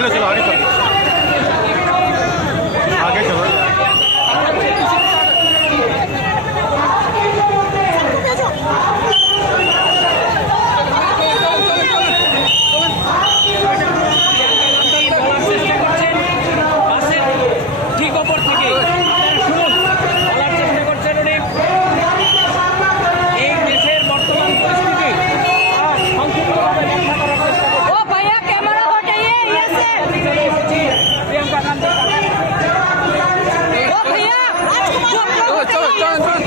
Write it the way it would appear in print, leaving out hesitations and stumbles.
चलो चलो आगे चलो ঠিক ওপর থেকে শুনুন বলার চেষ্টা করছেন উনি এই দেশের বর্তমান পরিস্থিতি সংক্ষিপ্তভাবে ব্যাখ্যা করার চেষ্টা করছেন। ओ भैया कैमरा हटाइए ये से চলে এসেছি প্রিয়াঙ্কা গান্ধী। ओ भैया चलो चलो चलो